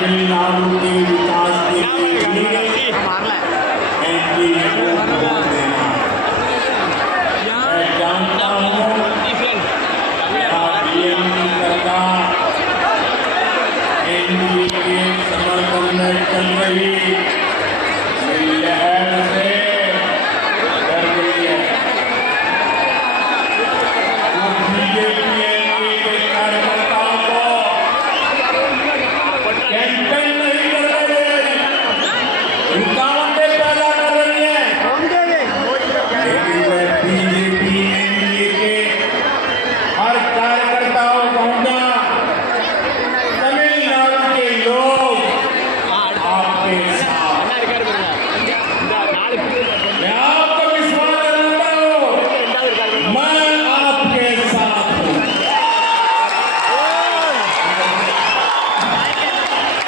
तमिलनाडु के विकास के लिए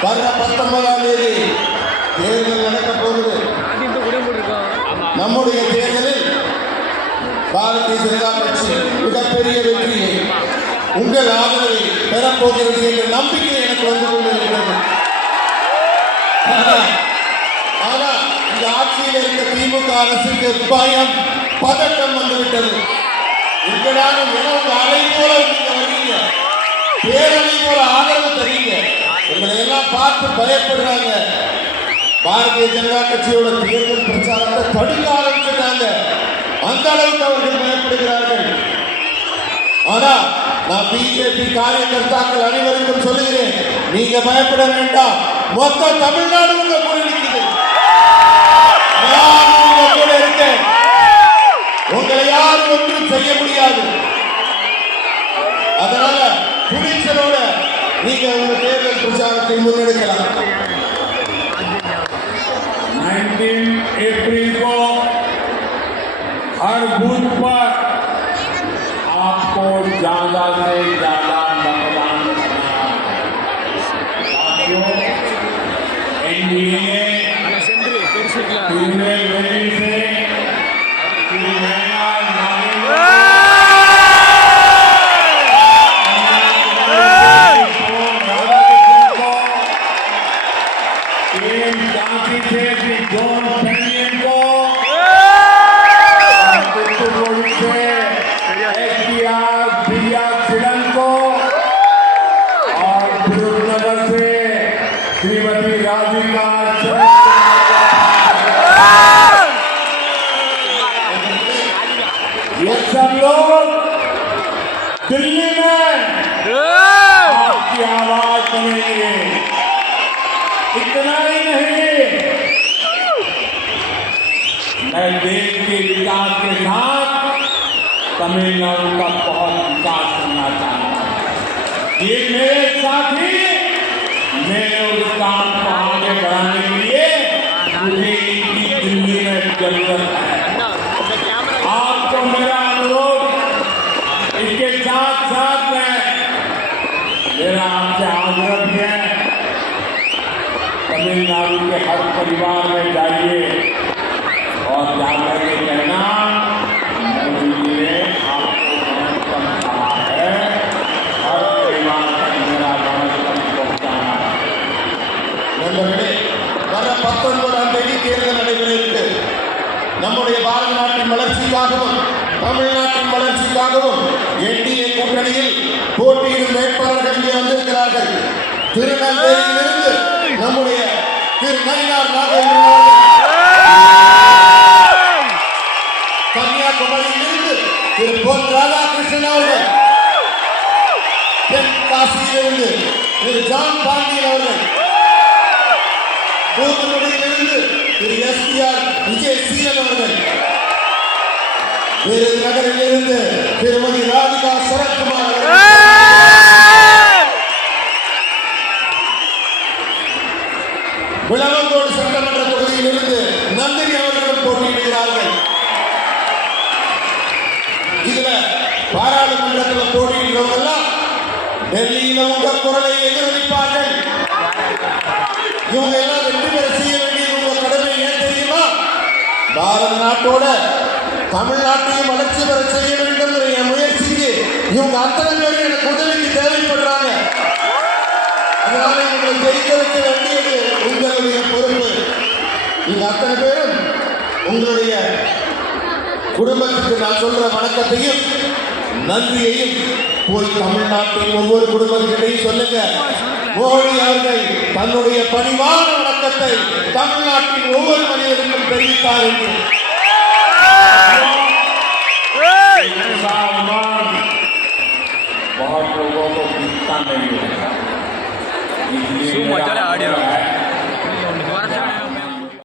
வர்ற பத்தொன்பதாம் தேதி தேர்தல் நடக்க போகுது நம்முடைய தேர்தலில் பாரதிய ஜனதா கட்சி மிகப்பெரிய வெற்றியை உங்கள் ஆதரவை பெறப்போகிறது என்ற நம்பிக்கை எனக்கு வந்து கொண்டிருக்கிறது. ஆனா- இந்த ஆட்சியில் இருந்த திமுக அரசுக்கு பயம் பதட்டம் வந்துவிட்டது. உங்களாலும் என உங்க அலை போல நீங்க வர்றீங்க பேரலை போல ஆக பார்த்து பயப்படுறாங்க. பாரதிய ஜனதா கட்சியோட தேர்தல் பிரச்சாரத்தை தடுக்க ஆரம்பிச்சிருக்காங்க. அந்த அளவுக்கு அவர்கள் பயப்படுகிறார்கள். ஆனா நான் பிஜேபி காரியகர்த்தாக்கள் அனைவருக்கும் சொல்லுகிறேன் நீங்க பயப்பட வேண்டாம். மொத்த தமிழ்நாடு உங்க मुन्नड़ नाइनटीन अप्रैल को हर बूथ पर आपको ज़्यादा से ज़्यादा मतदान करना एनडीए इतना ही नहीं मैं देश के विकास के साथ तमिलनाडु का बहुत विकास करना चाहता हूँ ये मेरे साथी आगे बढ़ाने के लिए दिल्ली में ज़रूरत है। आपको मेरा अनुरोध इसके आग्रह है, तमिलनाडु के हर परिवार में जाइए। பத்தொன்பதாம் தேதி தேர்தல் நடைபெற இருக்கு நம்முடைய பாரத நாட்டின் வளர்ச்சிக்காகவும் தமிழ்நாட்டின் வளர்ச்சிக்காகவும் என்டிஏ கூட்டணியில் போட்டியிடும் வேட்பாளர்கள் இங்கே வந்திருக்கிறார்கள். திருநெல்வேலியிலிருந்து நம்முடைய திரு நயினார் நாகேந்திரன் கன்னியாகுமரியிலிருந்து திரு பொன் ராதாகிருஷ்ணன் அவர்கள். தென்காசியிலிருந்து திரு ஜான் பாண்டியன் அவர்கள் தூத்துக்குடியிலிருந்து திரு எஸ்பிஆர் விஜய் சீரன் அவர்கள் வேறு நகரில் இருந்து திருமதி ராதிகா சரத்குமார் விளவங்கோடு சட்டமன்ற தொகுதியில் இருந்து நந்தினி அவர்களும் போட்டியிடுகிறார்கள். இதுல பாராளுமன்றத்தில் போட்டியிடுறவங்க எல்லாம் டெல்லியில உங்க குரலை எதிரொலிப்பார்கள். இவங்க எல்லாம் பாரத நாட்டோட தமிழ்நாட்டையும் வளர்ச்சி பெற செய்ய வேண்டும் என் முயற்சிக்கு இவங்க அத்தனை பேர் எனக்கு உதவிக்கு தேவைப்படுறாங்க. அதனால இவங்களை ஜெயிக்க வைக்க வேண்டியது உங்களுடைய பொறுப்பு. நீங்க அத்தனை பேரும் உங்களுடைய குடும்பத்துக்கு நான் சொல்ற வணக்கத்தையும் நன்றியையும் போய் தமிழ்நாட்டின் ஒவ்வொரு குடும்பத்திலையும் சொல்லுங்க. மோடி அவர்கள் தன்னுடைய பணிவான வணக்கத்தை தமிழ்நாட்டின் ஒவ்வொரு மனிதருக்கும் தெரிவித்தார் என்று सालमान बहुत लोगों को दिखता नहीं है इसलिए